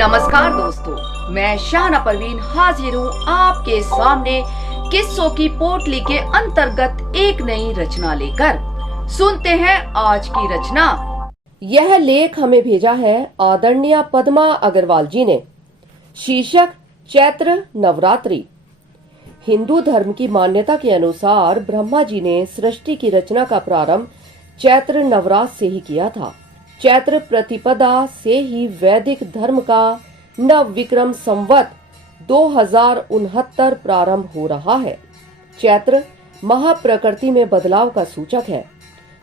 नमस्कार दोस्तों, मैं शाहना परवीन हाजिर हूँ आपके सामने किस्सों की पोटली के अंतर्गत एक नई रचना लेकर। सुनते हैं आज की रचना। यह लेख हमें भेजा है आदरणीय पद्मा अग्रवाल जी ने। शीर्षक चैत्र नवरात्रि। हिंदू धर्म की मान्यता के अनुसार ब्रह्मा जी ने सृष्टि की रचना का प्रारंभ चैत्र नवरात्र से ही किया था। चैत्र प्रतिपदा से ही वैदिक धर्म का नव विक्रम संवत 2069 प्रारंभ हो रहा है। चैत्र महाप्रकृति में बदलाव का सूचक है।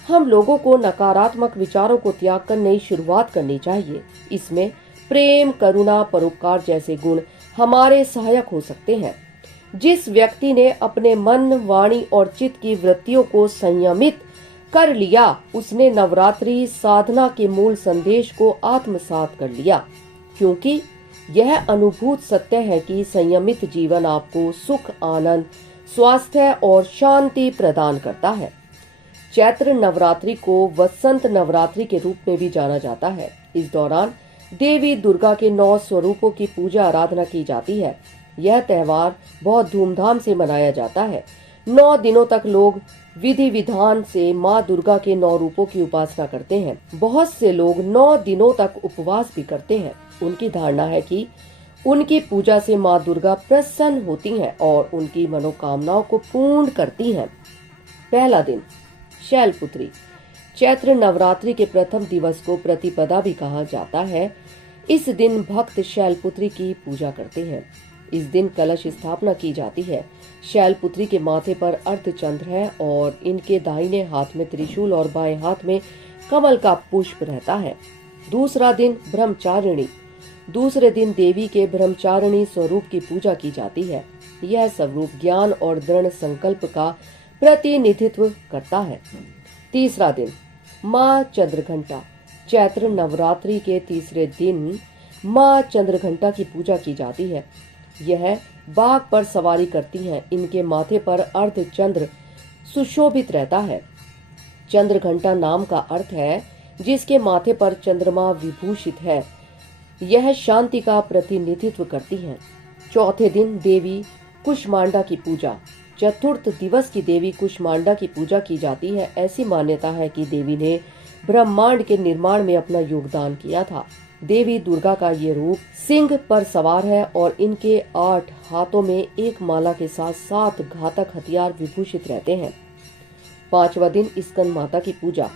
हम लोगों को नकारात्मक विचारों को त्याग कर नई शुरुआत करनी चाहिए। इसमें प्रेम, करुणा, परोपकार जैसे गुण हमारे सहायक हो सकते हैं। जिस व्यक्ति ने अपने मन, वाणी और चित्त की वृत्तियों को संयमित कर लिया, उसने नवरात्रि साधना के मूल संदेश को आत्मसात कर लिया, क्योंकि यह अनुभूत सत्य है कि संयमित जीवन आपको सुख, आनंद, स्वास्थ्य और शांति प्रदान करता है। चैत्र नवरात्रि को वसंत नवरात्रि के रूप में भी जाना जाता है। इस दौरान देवी दुर्गा के 9 स्वरूपों की पूजा आराधना की जाती है। यह त्योहार बहुत धूमधाम से मनाया जाता है। 9 दिनों तक लोग विधि विधान से माँ दुर्गा के 9 रूपों की उपासना करते हैं। बहुत से लोग 9 दिनों तक उपवास भी करते हैं। उनकी धारणा है कि उनकी पूजा से माँ दुर्गा प्रसन्न होती हैं और उनकी मनोकामनाओं को पूर्ण करती हैं। पहला दिन, शैलपुत्री। चैत्र नवरात्रि के प्रथम दिवस को प्रतिपदा भी कहा जाता है। इस दिन भक्त शैलपुत्री की पूजा करते हैं। इस दिन कलश स्थापना की जाती है। शैलपुत्री के माथे पर अर्धचंद्र है और इनके दाहिने हाथ में त्रिशूल और बाएं हाथ में कमल का पुष्प रहता है। दूसरा दिन, ब्रह्मचारिणी। दूसरे दिन देवी के ब्रह्मचारिणी स्वरूप की पूजा की जाती है। यह स्वरूप ज्ञान और दृढ़ संकल्प का प्रतिनिधित्व करता है। तीसरा दिन, माँ चंद्रघंटा। चैत्र नवरात्रि के तीसरे दिन माँ चंद्रघंटा की पूजा की जाती है। यह बाघ पर सवारी करती हैं। इनके माथे पर अर्धचंद्र सुशोभित रहता है। चंद्रघंटा नाम का अर्थ है जिसके माथे पर चंद्रमा विभूषित है। यह शांति का प्रतिनिधित्व करती हैं। चौथे दिन, देवी कुष्मांडा की पूजा। चतुर्थ दिवस की देवी कुष्मांडा की पूजा की जाती है। ऐसी मान्यता है कि देवी ने ब्रह्मांड के निर्माण में अपना योगदान किया था। देवी दुर्गा का ये रूप सिंह पर सवार है और इनके 8 हाथों में एक माला के साथ 7 घातक हथियार विभूषित रहते हैं। 5वां दिन, स्कंद माता की पूजा।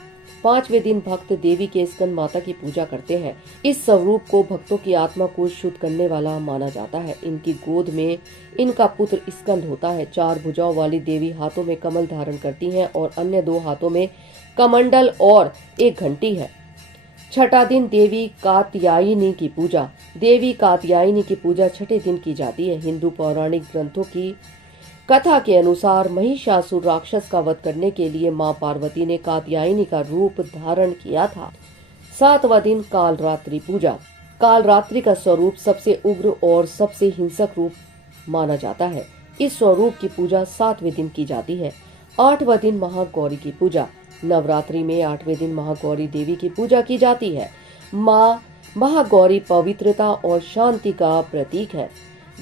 5वें दिन भक्त देवी के स्कंद माता की पूजा करते हैं। इस स्वरूप को भक्तों की आत्मा को शुद्ध करने वाला माना जाता है। इनकी गोद में इनका पुत्र स्कंद होता है। 4 भुजाओं वाली देवी हाथों में कमल धारण करती हैं और अन्य 2 हाथों में कमंडल और एक घंटी है। 6ठा दिन, देवी कात्यायनी की पूजा। देवी कात्यायनी की पूजा 6ठे दिन की जाती है। हिंदू पौराणिक ग्रंथों की कथा के अनुसार महिषासुर राक्षस का वध करने के लिए मां पार्वती ने कात्यायनी का रूप धारण किया था। 7वां दिन, कालरात्रि पूजा। कालरात्रि का स्वरूप सबसे उग्र और सबसे हिंसक रूप माना जाता है। इस स्वरूप की पूजा 7वें दिन की जाती है। 8वां दिन, महागौरी की पूजा। नवरात्रि में 8वें दिन महागौरी देवी की पूजा की जाती है। माँ महागौरी पवित्रता और शांति का प्रतीक है।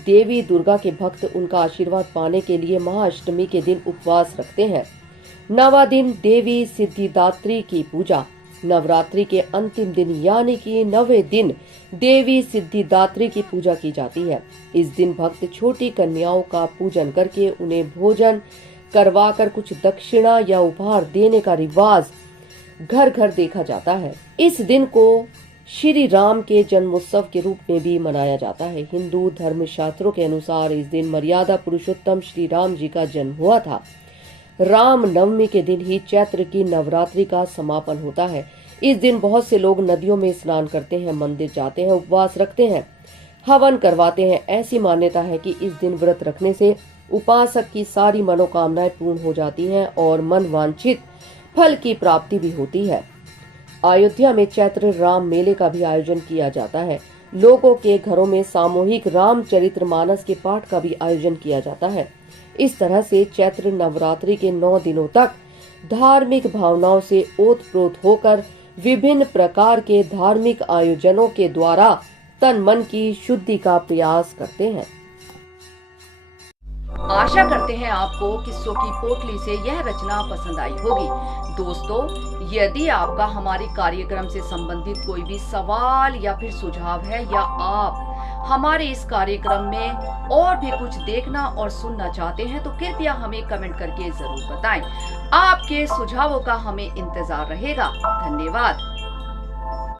देवी दुर्गा के भक्त उनका आशीर्वाद पाने के लिए महाअष्टमी के दिन उपवास रखते हैं। 9वां दिन, देवी सिद्धिदात्री की पूजा। नवरात्रि के अंतिम दिन यानी कि 9वें दिन देवी सिद्धिदात्री की पूजा की जाती है। इस दिन भक्त छोटी कन्याओं का पूजन करके उन्हें भोजन करवाकर कुछ दक्षिणा या उपहार देने का रिवाज घर घर देखा जाता है। इस दिन को श्री राम के जन्मोत्सव के रूप में भी मनाया जाता है। हिंदू धर्म शास्त्रों के अनुसार इस दिन मर्यादा पुरुषोत्तम श्री राम जी का जन्म हुआ था। राम नवमी के दिन ही चैत्र की नवरात्रि का समापन होता है। इस दिन बहुत से लोग नदियों में स्नान करते हैं, मंदिर जाते हैं, उपवास रखते हैं, हवन करवाते हैं। ऐसी मान्यता है कि इस दिन व्रत रखने से उपासक की सारी मनोकामनाएं पूर्ण हो जाती हैं और मन वांछित फल की प्राप्ति भी होती है। अयोध्या में चैत्र राम मेले का भी आयोजन किया जाता है। लोगों के घरों में सामूहिक रामचरितमानस के पाठ का भी आयोजन किया जाता है। इस तरह से चैत्र नवरात्रि के 9 दिनों तक धार्मिक भावनाओं से ओतप्रोत होकर विभिन्न प्रकार के धार्मिक आयोजनों के द्वारा तन मन की शुद्धि का प्रयास करते हैं। आशा करते हैं आपको किस्सों की पोटली से यह रचना पसंद आई होगी। दोस्तों, यदि आपका हमारे कार्यक्रम से संबंधित कोई भी सवाल या फिर सुझाव है, या आप हमारे इस कार्यक्रम में और भी कुछ देखना और सुनना चाहते हैं, तो कृपया हमें कमेंट करके जरूर बताएं। आपके सुझावों का हमें इंतजार रहेगा। धन्यवाद।